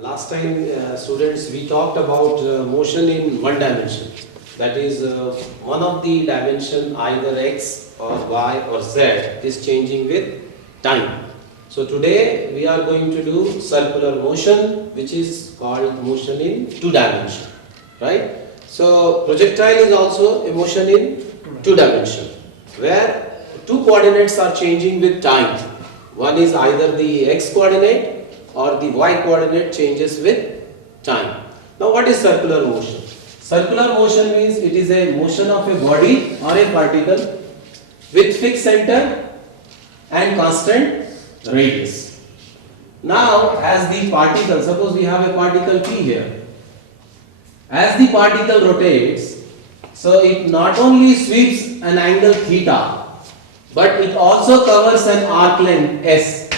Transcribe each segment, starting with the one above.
Last time, students, we talked about motion in one dimension. That is, one of the dimension, either x or y or z, is changing with time. So today we are going to do circular motion, which is called motion in two dimension, right? So projectile is also a motion in two dimension, where two coordinates are changing with time. One is either the x coordinate or the y coordinate changes with time. Now what is circular motion? Circular motion means it is a motion of a body or a particle with fixed center and constant radius. Now as the particle, suppose we have a particle P here, as the particle rotates, so it not only sweeps an angle theta, but it also covers an arc length S.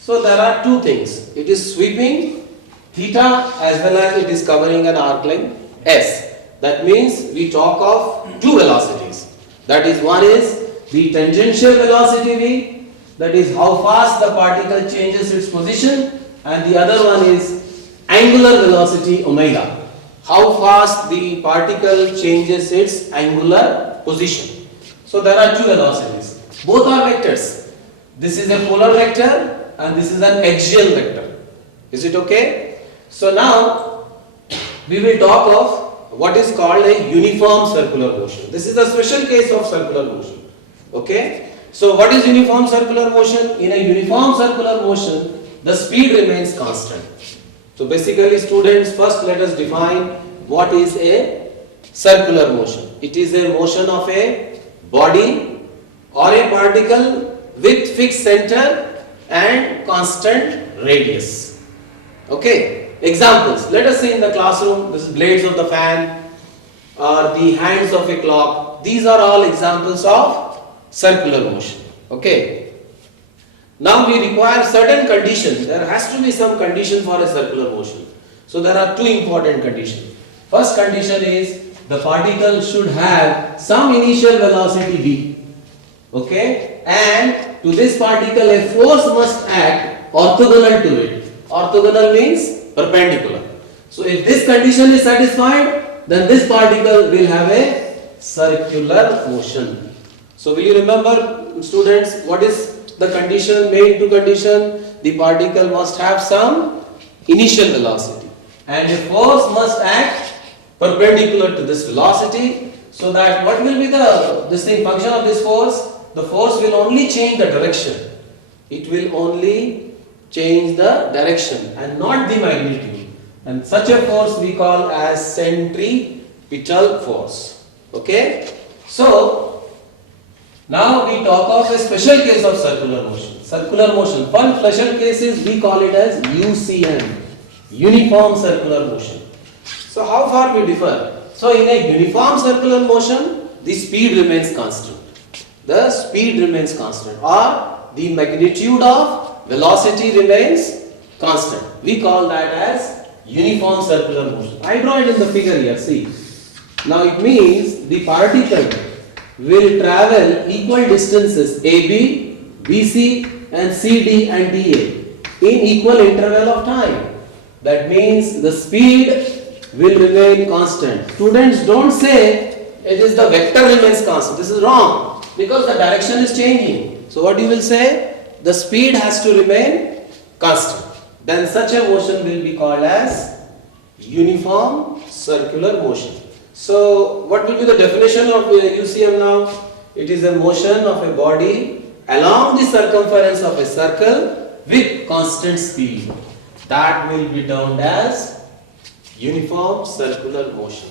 So there are two things. It is sweeping theta as well as it is covering an arc length S. That means we talk of two velocities. That is, one is the tangential velocity V, that is how fast the particle changes its position, and the other one is angular velocity omega, how fast the particle changes its angular position. So there are two velocities. Both are vectors. This is a polar vector and this is an axial vector. Is it okay? So now we will talk of what is called a uniform circular motion. This is a special case of circular motion. Okay? So what is uniform circular motion? In a uniform circular motion, the speed remains constant. So basically, students, first let us define what is a circular motion. It is a motion of a body or a particle with fixed center and constant radius. Okay? Examples. Let us say in the classroom, this is blades of the fan or the hands of a clock. These are all examples of circular motion. Okay? Now we require certain conditions. There has to be some condition for a circular motion. So there are two important conditions. First condition is the particle should have some initial velocity v. Okay? And to this particle a force must act orthogonal to it. Orthogonal means perpendicular. So if this condition is satisfied, then this particle will have a circular motion. So will you remember, students, what is the condition, main two condition? The particle must have some initial velocity and a force must act perpendicular to this velocity, so that what will be the function of this force? The force will only change the direction. It will only change the direction and not the magnitude. And such a force we call as centripetal force. Okay? So, now we talk of a special case of circular motion. Circular motion. One special case is we call it as UCM, uniform circular motion. So how far we differ? So in a uniform circular motion, the speed remains constant. The speed remains constant, or the magnitude of velocity remains constant. We call that as uniform circular motion. I draw it in the figure here, see. Now it means the particle will travel equal distances AB, BC and CD and DA in equal interval of time. That means the speed will remain constant. Students, don't say it is the vector remains constant. This is wrong, because the direction is changing. So what you will say? The speed has to remain constant. Then such a motion will be called as uniform circular motion. So what will be the definition of UCM now? It is a motion of a body along the circumference of a circle with constant speed. That will be termed as uniform circular motion.